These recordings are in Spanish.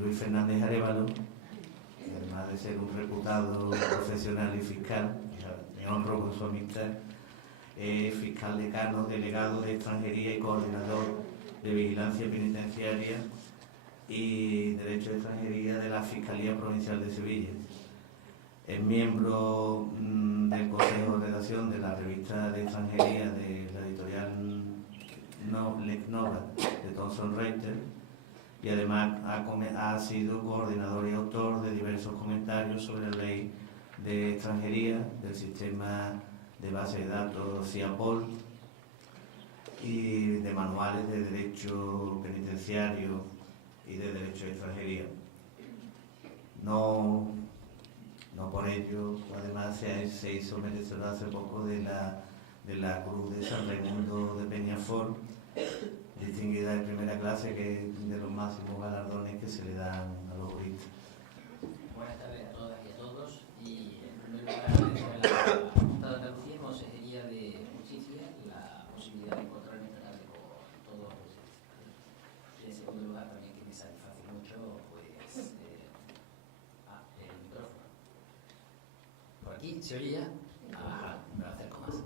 Luis Fernández Arévalo, que además de ser un reputado profesional y fiscal, me honro con su amistad, es fiscal decano, delegado de extranjería y coordinador de vigilancia penitenciaria y derecho de extranjería de la Fiscalía Provincial de Sevilla. Es miembro del Consejo de Redacción de la revista de extranjería de la editorial Lecnova de Thomson Reuters y además ha sido coordinador y autor de diversos comentarios sobre la ley de extranjería, del sistema de base de datos CIAPOL y de manuales de derecho penitenciario y de derecho de extranjería. No por ello, además se hizo merecedor hace poco de la Cruz de San Raimundo de Peñafort, distinguida de primera clase, que es de los máximos galardones que se le dan a los juristas. Buenas tardes a todas y a todos. Y en primer lugar, agradecer a la Junta de Andalucía, Consejería de Justicia, la posibilidad de encontrarme esta tarde con todos ustedes. Y en segundo lugar, también que me satisface mucho pues, el micrófono. ¿Por aquí se oye ya? Ajá, me lo acerco más.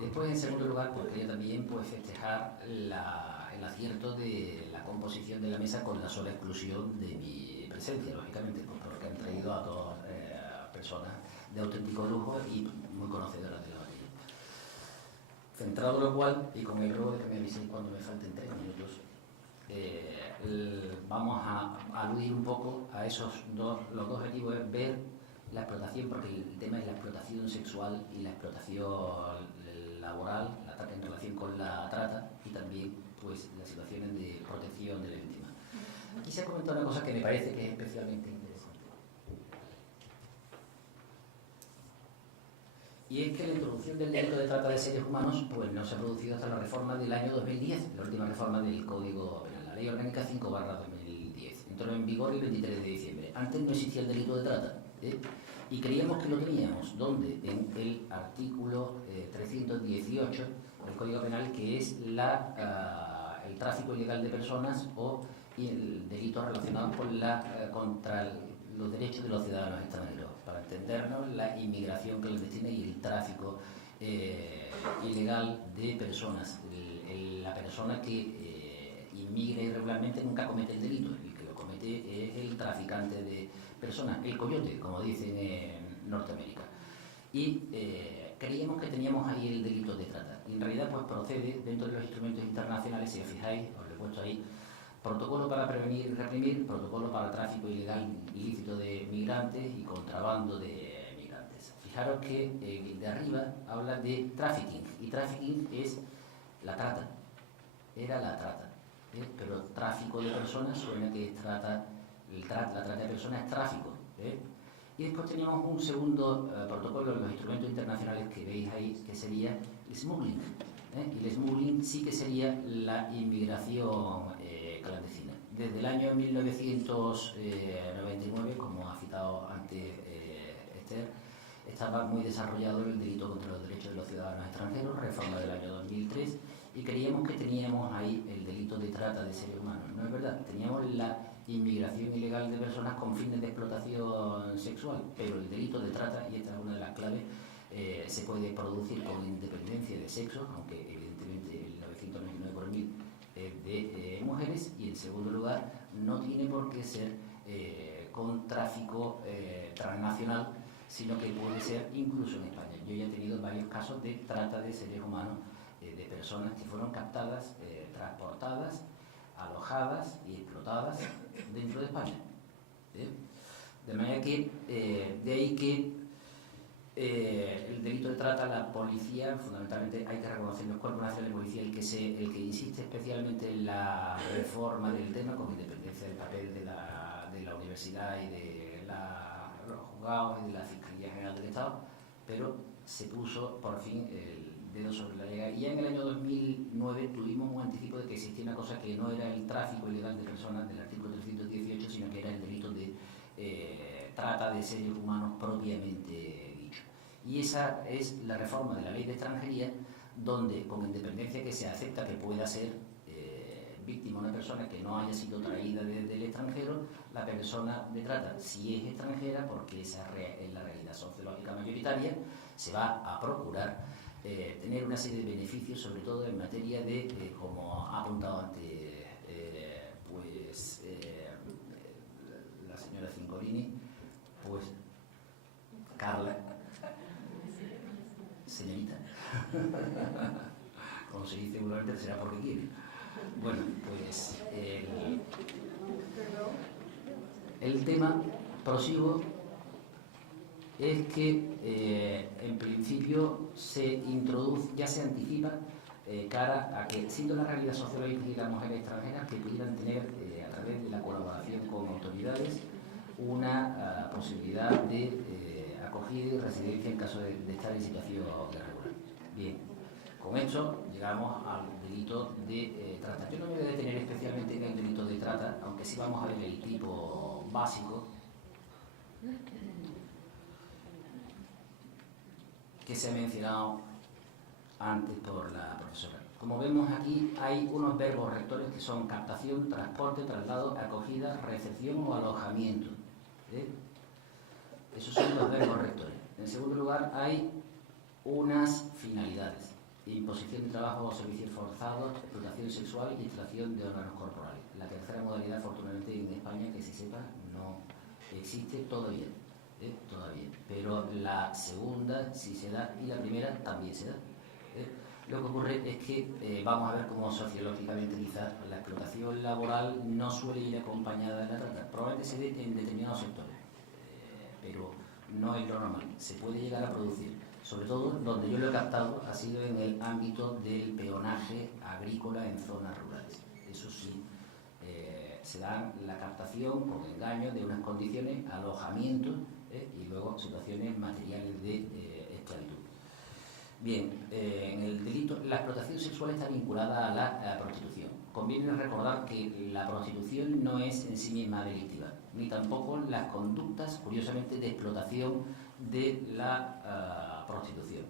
Después, en segundo lugar, pues quería también festejar el acierto de la composición de la mesa con la sola exclusión de mi presencia, lógicamente, pues porque han traído a dos personas de auténtico lujo y muy conocedoras de la materia. Centrado lo cual, y con el ruego de que me aviséis cuando me falten 3 minutos, vamos a aludir un poco a los dos objetivos, es ver la explotación, porque el tema es la explotación sexual y la explotación laboral, la trata en relación con la trata y también pues las situaciones de protección de la víctima. Aquí se ha comentado una cosa que me parece que es especialmente interesante. Y es que la introducción del delito de trata de seres humanos pues no se ha producido hasta la reforma del año 2010, la última reforma del Código Penal, la Ley Orgánica 5/2010. Entró en vigor el 23 de diciembre. Antes no existía el delito de trata, y creíamos que lo teníamos, ¿dónde? En el artículo 318 del Código Penal, que es el tráfico ilegal de personas o el delito relacionado con contra los derechos de los ciudadanos extranjeros. Para entendernos, la inmigración clandestina y el tráfico ilegal de personas. La persona que inmigra irregularmente nunca comete el delito, el que lo comete es el traficante de personas, el coyote, como dicen en Norteamérica. Y creíamos que teníamos ahí el delito de trata. Y en realidad pues procede dentro de los instrumentos internacionales, si os fijáis, os lo he puesto ahí, protocolo para prevenir y reprimir, protocolo para tráfico ilegal ilícito de migrantes y contrabando de migrantes. Fijaros que de arriba habla de trafficking, y trafficking es la trata, era la trata, pero tráfico de personas suena que es trata. La trata de personas es tráfico. Y después teníamos un segundo protocolo en los instrumentos internacionales que veis ahí, que sería el smuggling. Y el smuggling sí que sería la inmigración clandestina. Desde el año 1999, como ha citado antes Esther, estaba muy desarrollado el delito contra los derechos de los ciudadanos extranjeros, reforma del año 2003, y creíamos que teníamos ahí el delito de trata de seres humanos. No es verdad, teníamos la inmigración ilegal de personas con fines de explotación sexual, pero el delito de trata, y esta es una de las claves, se puede producir con independencia de sexo, aunque evidentemente el 999 por 1000 es de mujeres, y en segundo lugar no tiene por qué ser con tráfico transnacional, sino que puede ser incluso en España. Yo ya he tenido varios casos de trata de seres humanos, de personas que fueron captadas, transportadas, alojadas y explotadas dentro de España. De manera que, de ahí que el delito de trata, la policía, fundamentalmente hay que reconocer los cuerpos nacionales de policía, el que insiste especialmente en la reforma del tema, con independencia del papel de la universidad y de los juzgados y de la Fiscalía General del Estado, pero se puso por fin el dedo sobre la llaga. Y ya en el año 2009 tuvimos un anticipo de que existía una cosa que no era el tráfico ilegal de personas del artículo 318, sino que era el delito de trata de seres humanos propiamente dicho. Y esa es la reforma de la ley de extranjería, donde con independencia que se acepta que pueda ser víctima una persona que no haya sido traída desde el extranjero, la persona de trata, si es extranjera, porque esa es la realidad sociológica mayoritaria, se va a procurar tener una serie de beneficios, sobre todo en materia de, como ha apuntado antes la señora Cincolini, pues Carla, señorita, como se dice vulgarmente, será porque quiere. Bueno, pues el tema, prosigo, es que en principio ya se anticipa cara a que, siendo la realidad sociológica de las mujeres extranjeras, que pudieran tener, a través de la colaboración con autoridades, una posibilidad de acogida y residencia en caso de estar en situación irregular. Bien, con esto llegamos al delito de trata. Yo no me voy a detener especialmente en el delito de trata, aunque sí vamos a ver el tipo básico que se ha mencionado antes por la profesora. Como vemos aquí, hay unos verbos rectores que son captación, transporte, traslado, acogida, recepción o alojamiento. Esos son los verbos rectores. En segundo lugar, hay unas finalidades: imposición de trabajo o servicios forzados, explotación sexual y extracción de órganos corporales. La tercera modalidad, afortunadamente en España, que se sepa, no existe todavía. Todavía. Pero la segunda sí se da y la primera también se da. Lo que ocurre es que vamos a ver cómo sociológicamente quizás la explotación laboral no suele ir acompañada de la trata. Probablemente se dé en determinados sectores, pero no es lo normal. Se puede llegar a producir. Sobre todo, donde yo lo he captado, ha sido en el ámbito del peonaje agrícola en zonas rurales. Eso sí, se da la captación con engaño de unas condiciones, alojamiento, y luego situaciones materiales de esclavitud. Bien, en el delito, la explotación sexual está vinculada a la prostitución. Conviene recordar que la prostitución no es en sí misma delictiva, ni tampoco las conductas, curiosamente, de explotación de la prostitución.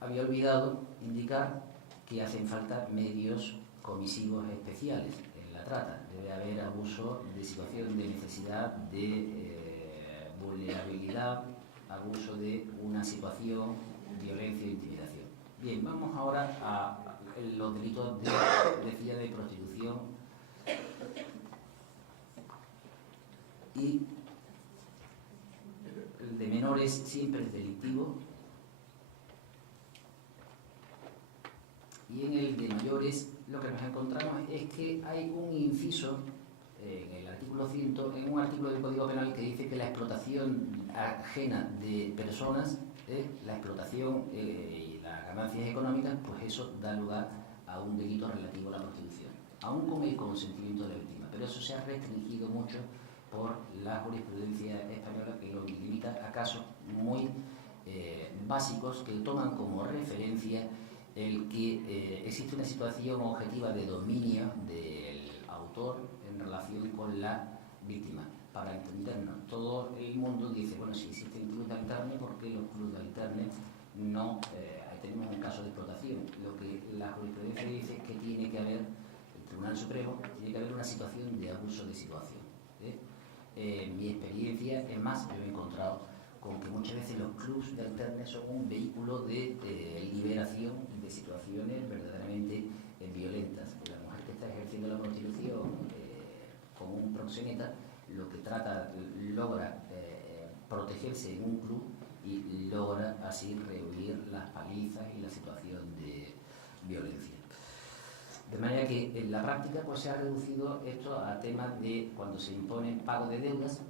Había olvidado indicar que hacen falta medios comisivos especiales en la trata. Debe haber abuso de situación de necesidad, de vulnerabilidad, abuso de una situación, violencia e intimidación. Bien, vamos ahora a los delitos de prostitución y el de menores siempre es delictivo, y en el de mayores lo que nos encontramos es que hay un inciso en el artículo 100, en un artículo del Código Penal que dice que la explotación ajena de personas, la explotación y las ganancias económicas, pues eso da lugar a un delito relativo a la prostitución, aún con el consentimiento de la víctima. Pero eso se ha restringido mucho por la jurisprudencia española, que lo limita a casos muy básicos que toman como referencia el que existe una situación objetiva de dominio del autor en relación con la víctima. Para entendernos, todo el mundo dice, bueno, si existen clubes de alterne, ¿por qué los clubes de alterne no tenemos un caso de explotación? Lo que la jurisprudencia dice es que tiene que haber, el Tribunal Supremo, tiene que haber una situación de abuso de situación. Mi experiencia, es más, yo he encontrado con que muchas veces los clubs de alterne son un vehículo de liberación de situaciones verdaderamente violentas. La mujer que está ejerciendo la prostitución con un proxeneta, lo que logra protegerse en un club y logra así rehuir las palizas y la situación de violencia. De manera que en la práctica pues, se ha reducido esto a temas de cuando se impone pago de deudas.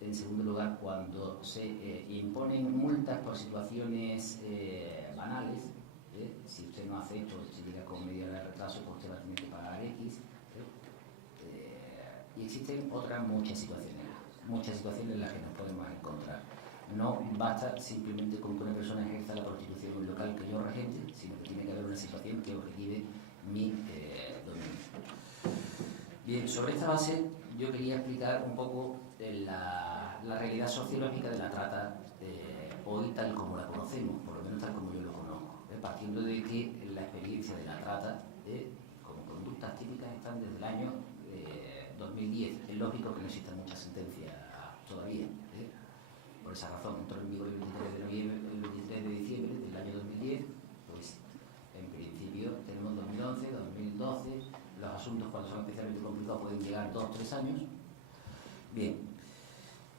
En segundo lugar, cuando se imponen multas por situaciones banales, si usted no hace esto, si llega con media hora de retraso, pues usted va a tener que pagar X. Y existen otras muchas situaciones en las que nos podemos encontrar. No basta simplemente con que una persona ejerza la prostitución en un local que yo regente, sino que tiene que haber una situación que objetive mi dominio. Bien, sobre esta base yo quería explicar un poco la realidad sociológica de la trata hoy tal como la conocemos, por lo menos tal como yo lo conozco. partiendo de que la experiencia de la trata como conductas típicas están desde el año 2010. Es lógico que no exista mucha sentencia todavía. Por esa razón entró en vigor el 23 de diciembre del año 2010, pues en principio tenemos 2011, 2012, los asuntos cuando son especialmente complicados pueden llegar 2 o 3 años. Bien,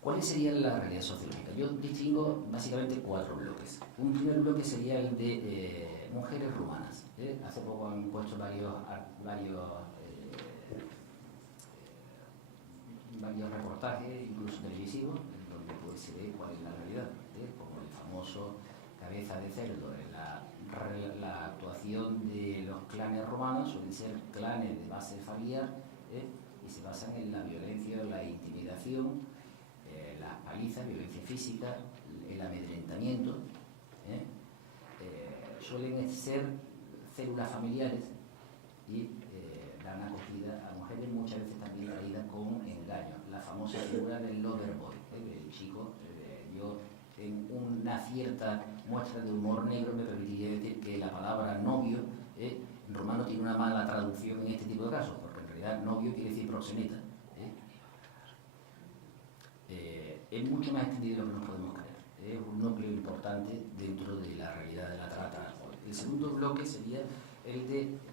¿cuáles serían la realidad sociológica? Yo distingo básicamente 4 bloques. Un primer bloque sería el de mujeres rumanas. Hace poco han puesto varios reportajes, incluso televisivos, en donde pues, se ve cuál es la realidad, como el famoso Cabeza de Cerdo. La actuación de los clanes romanos suelen ser clanes de base familiar y se basan en la violencia, la intimidación, las palizas, violencia física, el amedrentamiento. Suelen ser células familiares y dan acogida a mujeres muchas veces también traídas con engaño. La famosa figura del lover boy, el chico. Yo, en una cierta muestra de humor negro, me permitiría decir que la palabra novio en rumano tiene una mala traducción en este tipo de casos, porque en realidad novio quiere decir proxeneta. Es mucho más extendido de lo que nos podemos creer. Es un núcleo importante dentro de la realidad de la trata. El segundo bloque sería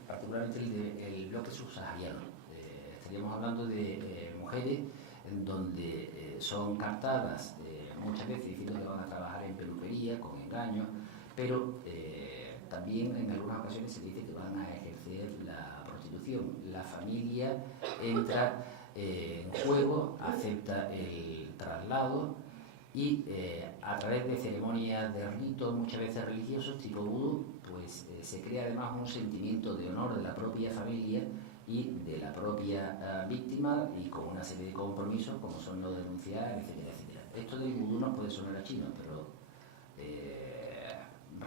particularmente el bloque subsahariano. Estaríamos hablando de mujeres en donde son captadas muchas veces diciendo que van a trabajar en peluquería, con engaños, pero también en algunas ocasiones se dice que van a ejercer la prostitución. La familia entra en juego, acepta el traslado y a través de ceremonias de ritos muchas veces religiosos tipo vudú, pues se crea además un sentimiento de honor de la propia familia y de la propia víctima, y con una serie de compromisos como son no denunciar, etcétera, etcétera. Esto del vudú nos puede sonar a chino, pero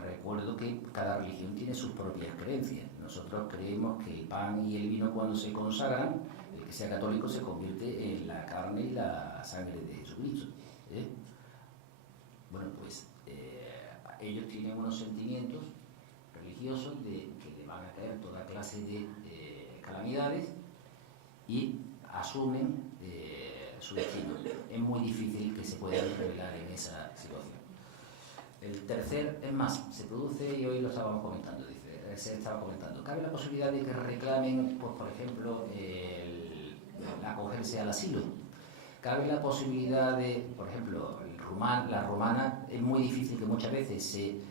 recuerdo que cada religión tiene sus propias creencias. Nosotros creemos que el pan y el vino, cuando se consagran, el que sea católico se convierte en la carne y la sangre de Jesucristo. Bueno, pues ellos tienen unos sentimientos religiosos de que le van a caer toda clase de calamidades y asumen su destino. Es muy difícil que se puedan revelar en esa situación. El tercer, es más, se produce, y hoy lo estábamos comentando, se estaba comentando, cabe la posibilidad de que reclamen, pues, por ejemplo, el acogerse al asilo. Cabe la posibilidad de, por ejemplo, la rumana, es muy difícil que muchas veces se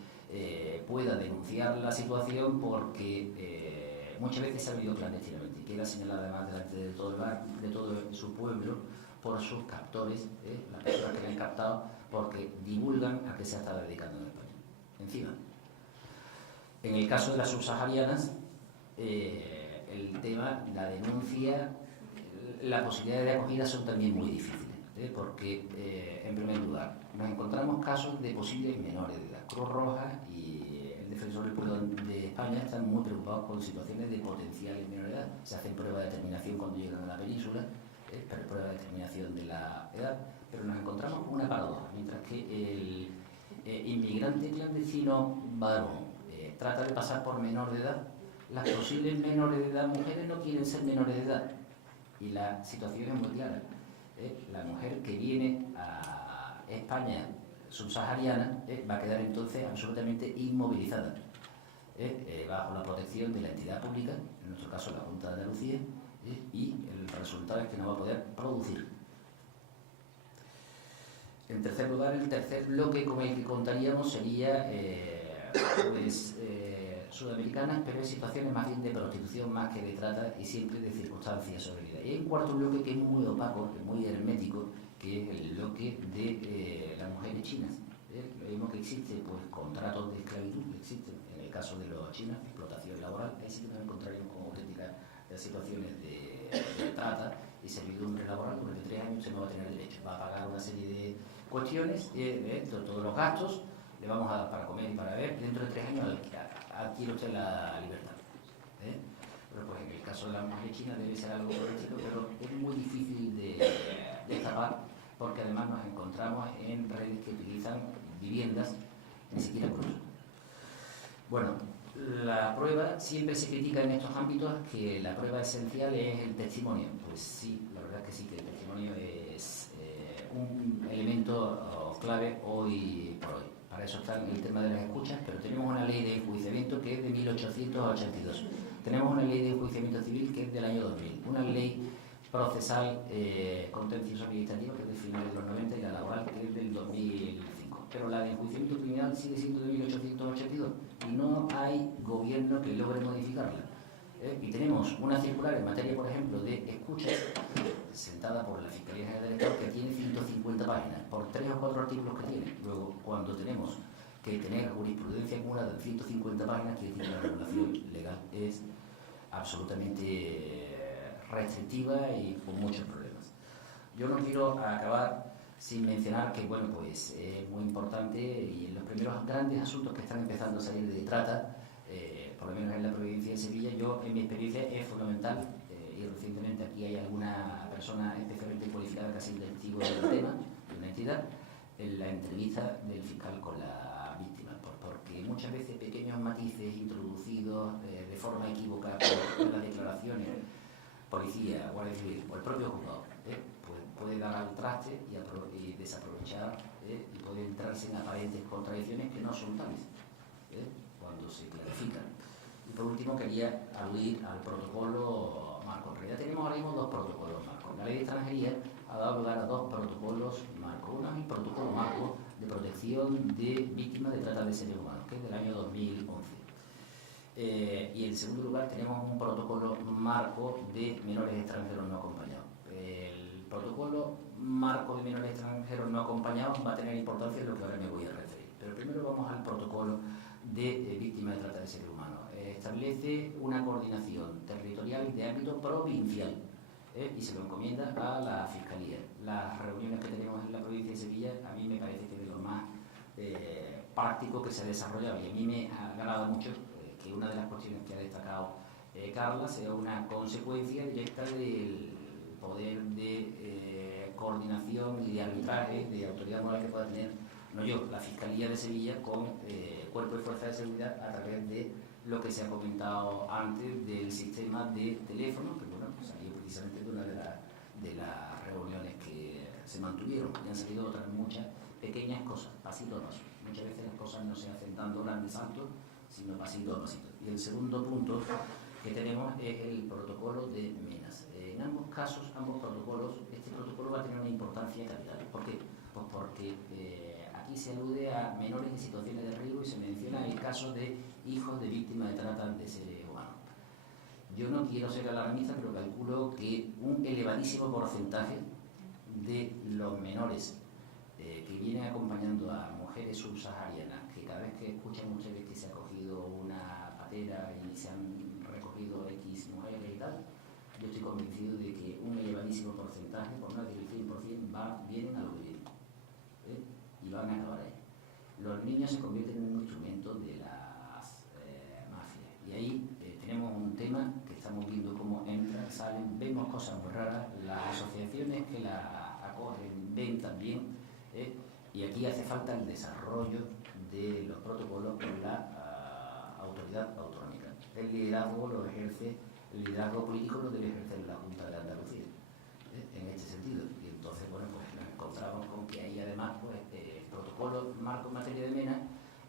pueda denunciar la situación porque muchas veces se ha vivido clandestinamente y queda señalada además delante de todo su pueblo por sus captores, las personas que le han captado, porque divulgan a qué se ha estado dedicando en España. Encima, en el caso de las subsaharianas, el tema, la denuncia, la posibilidad de acogida son también muy difíciles, porque, en primer lugar, nos encontramos casos de posibles menores de edad. Cruz Roja y el Defensor del Pueblo de España están muy preocupados con situaciones de potenciales menores de edad. Se hacen pruebas de determinación cuando llegan a la península, pruebas de determinación de la edad, pero nos encontramos con una paradoja. Mientras que el inmigrante clandestino varón trata de pasar por menor de edad, las posibles menores de edad mujeres no quieren ser menores de edad. Y la situación es muy clara. La mujer que viene a España subsahariana va a quedar entonces absolutamente inmovilizada, bajo la protección de la entidad pública, en nuestro caso la Junta de Andalucía, y el resultado es que no va a poder producir. En tercer lugar, el tercer bloque con el que contaríamos sería sudamericanas, pero en situaciones más bien de prostitución más que de trata y siempre de circunstancias sobre vida. Y hay un cuarto bloque que es muy opaco, que es muy hermético, que es el bloque de las mujeres chinas. Lo mismo que existe, pues, contratos de esclavitud, que existen en el caso de los chinos, explotación laboral, ahí sí que nos encontraríamos con auténticas situaciones de trata y servidumbre laboral. Durante 3 años usted no va a tener derecho, va a pagar una serie de cuestiones, todos los gastos, le vamos a dar para comer y para beber, y dentro de 3 años adquiere usted la libertad. Pero pues en el caso de la mujer china debe ser algo por el estilo, pero es muy difícil de tapar, porque además nos encontramos en redes que utilizan viviendas ni siquiera cruz. Bueno, la prueba, siempre se critica en estos ámbitos que la prueba esencial es el testimonio. Pues sí, la verdad es que sí, que el testimonio es un elemento clave hoy por hoy. Para eso está el tema de las escuchas, pero tenemos una ley de enjuiciamiento que es de 1882. Tenemos una ley de enjuiciamiento civil que es del año 2000. Una ley procesal contencioso administrativa que es de finales de los 90 y la laboral que es del 2005. Pero la de enjuiciamiento criminal sigue siendo de 1882 y no hay gobierno que logre modificarla. Y tenemos una circular en materia, por ejemplo, de escuchas, sentada por la Fiscalía General del Estado, que tiene 150 páginas, por 3 o 4 artículos que tiene. Luego, cuando tenemos que tener jurisprudencia acumulada en 150 páginas, que la regulación legal es absolutamente restrictiva y con muchos problemas. Yo no quiero acabar sin mencionar que, bueno, pues es muy importante y en los primeros grandes asuntos que están empezando a salir de trata, por lo menos en la provincia de Sevilla, yo en mi experiencia es fundamental, y recientemente aquí hay alguna persona especialmente cualificada que ha sido testigo del tema, de una entidad, en la entrevista del fiscal con la víctima, porque muchas veces pequeños matices introducidos de forma equívoca en las declaraciones, policía, guardia civil o el propio juzgado, puede dar al traste y desaprovechar y puede entrarse en aparentes contradicciones que no son tales cuando se clarifican. Y por último quería aludir al protocolo marco. En realidad tenemos ahora mismo 2 protocolos marcos. La ley de extranjería ha dado lugar a 2 protocolos marcos. Uno es el protocolo marco de protección de víctimas de trata de seres humanos, que es del año 2011. Y en segundo lugar tenemos un protocolo marco de menores extranjeros no acompañados. El protocolo marco de menores extranjeros no acompañados va a tener importancia en lo que ahora me voy a referir. Pero primero vamos al protocolo de víctimas de trata de seres humanos. Establece una coordinación territorial de ámbito provincial y se lo encomienda a la Fiscalía. Las reuniones que tenemos en la provincia de Sevilla a mí me parece que es de lo más práctico que se ha desarrollado y a mí me ha agradado mucho que una de las cuestiones que ha destacado Carla sea una consecuencia directa del poder de coordinación y de arbitraje de autoridad moral que pueda tener, no yo, la Fiscalía de Sevilla con Cuerpo y Fuerza de Seguridad a través de lo que se ha comentado antes del sistema de teléfono, que bueno, salió precisamente de una de las reuniones que se mantuvieron y han salido otras muchas pequeñas cosas, pasito a paso. Muchas veces las cosas no se hacen dando grandes saltos, sino pasito a pasito. Y el segundo punto que tenemos es el protocolo de MENAS. En ambos casos, ambos protocolos, este protocolo va a tener una importancia capital. ¿Por qué? Pues porque aquí se alude a menores en situaciones de riesgo y se menciona el caso de hijos de víctimas de trata de seres humanos. Yo no quiero ser alarmista, pero calculo que un elevadísimo porcentaje de los menores que vienen acompañando a mujeres subsaharianas, que cada vez que escuchan ustedes que se ha cogido una patera y se han recogido X mujeres y tal, yo estoy convencido de que un elevadísimo porcentaje, por no decir el 100%, vienen a lo que vienen y van a acabar ahí. Los niños se convierten en un instrumento de las mafias y ahí tenemos un tema que estamos viendo cómo entran, salen, vemos cosas muy raras, las asociaciones que la acogen ven también y aquí hace falta el desarrollo de los protocolos con la autoridad autonómica. El liderazgo lo ejerce, el liderazgo político lo debe ejercer la Junta de Andalucía en este sentido. Y entonces, bueno, pues nos encontramos con que ahí además pues, el protocolo marco en materia de MENA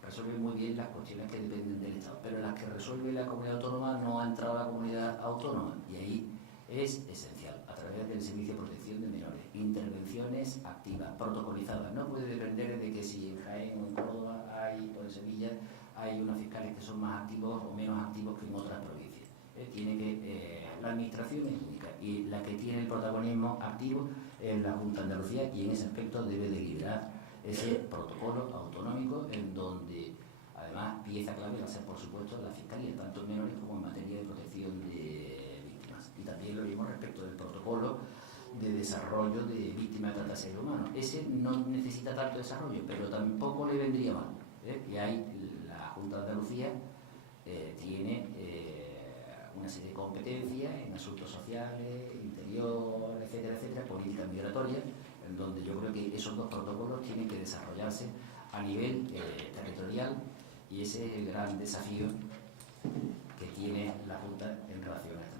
resuelve muy bien las cuestiones que dependen del Estado, pero las que resuelve la comunidad autónoma no ha entrado a la comunidad autónoma y ahí es esencial, a través del Servicio de Protección de Menores, intervenciones activas, protocolizadas. No puede depender de que si en Jaén o en Córdoba o en Sevilla hay unos fiscales que son más activos o menos activos que en otras provincias. Tiene que la administración es única y la que tiene el protagonismo activo es la Junta de Andalucía y en ese aspecto debe de liderar ese protocolo autonómico en donde además pieza clave va a ser por supuesto la Fiscalía, tanto en menores como en materia de protección de víctimas. Y también lo mismo respecto del protocolo de desarrollo de víctimas de trata de seres humanos. Ese no necesita tanto desarrollo, pero tampoco le vendría mal. Y ahí la Junta de Andalucía tiene una serie de competencias en asuntos sociales, interior, etcétera, etcétera, políticas migratorias, en donde yo creo que esos 2 protocolos tienen que desarrollarse a nivel territorial Y ese es el gran desafío que tiene la Junta en relación a